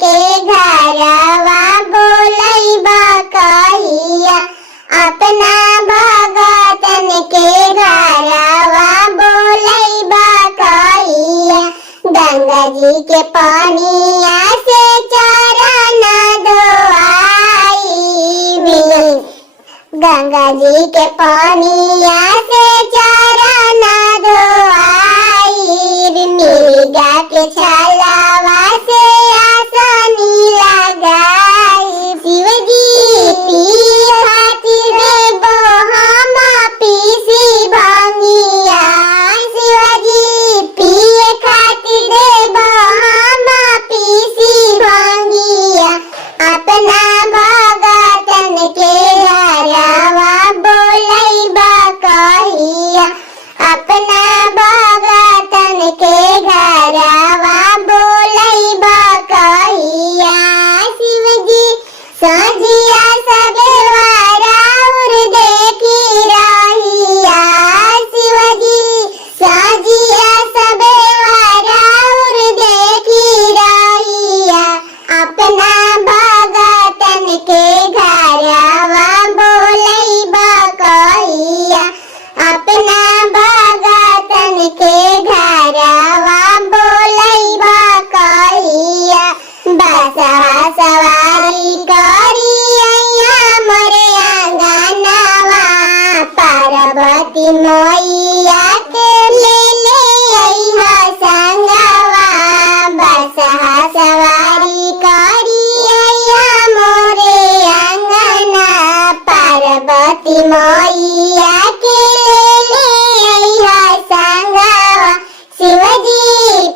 के घरवा बोलैबा कहिया, अपना भगतन के घरवा बोलैबा कहिया। गंगा जी के पानिया से चरण धोआई, गंगा जी के पानिया से चरण धोआई। मिर्गा के छलावा से आसनी लगाई, शिव जी पिए खातिर देबो हम पीसी भंगिया, शिव जी पिए खातिर देबो हम पीसी भंगिया। अपना भगतन के घरवा बोलैबा कहिया, अपना भगतन के घरवा बोलैबा कहिया। शिव जी साँझिया सबेरा राउर देखी रहिया, शिव जी साँझिया सबेरा राउर देखी रहिया। अपना भगतन के घरवा बोलैबा कहिया, अपना भगतन के घरवा बोलैबा कहिया। बसहा सवारी करी अइया मोरे आंगनवा, पार्वती मैया के ले अइहा संगवा। बसहा सवारी करी अइया मोरे आंगना, पार्वती मैया के ले अइहा संगवा। शिव जी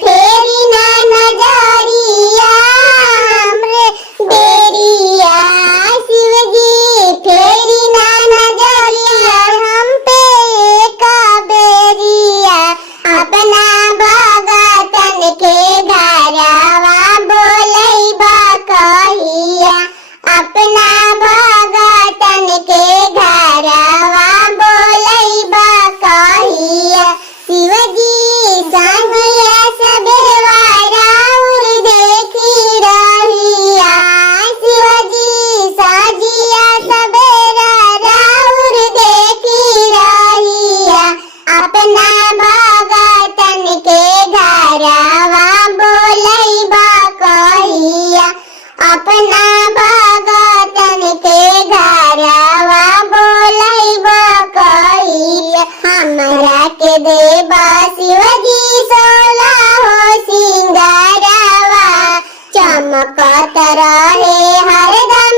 फेरी ना नजरिया हमरे बेरिया, शिव जी फेरी ना नजरिया हम पे एक बेरिया। अपना भगतन के घरवा बोलैबा कहिया, अपना भगतन के घरवा बोलैबा कहिया। शिव जी साँझिया सबेरा राउर देखी रहिया, शिव जी साँझिया सबेरा राउर देखी रहिया। अपना भगतन के घरवा बोलैबा कहिया, अपना भगतन के घरवा बोलैबा कहिया। हमरा के देबा शिव जी सोला हो सिंगारवा, चमकत रहे हरदम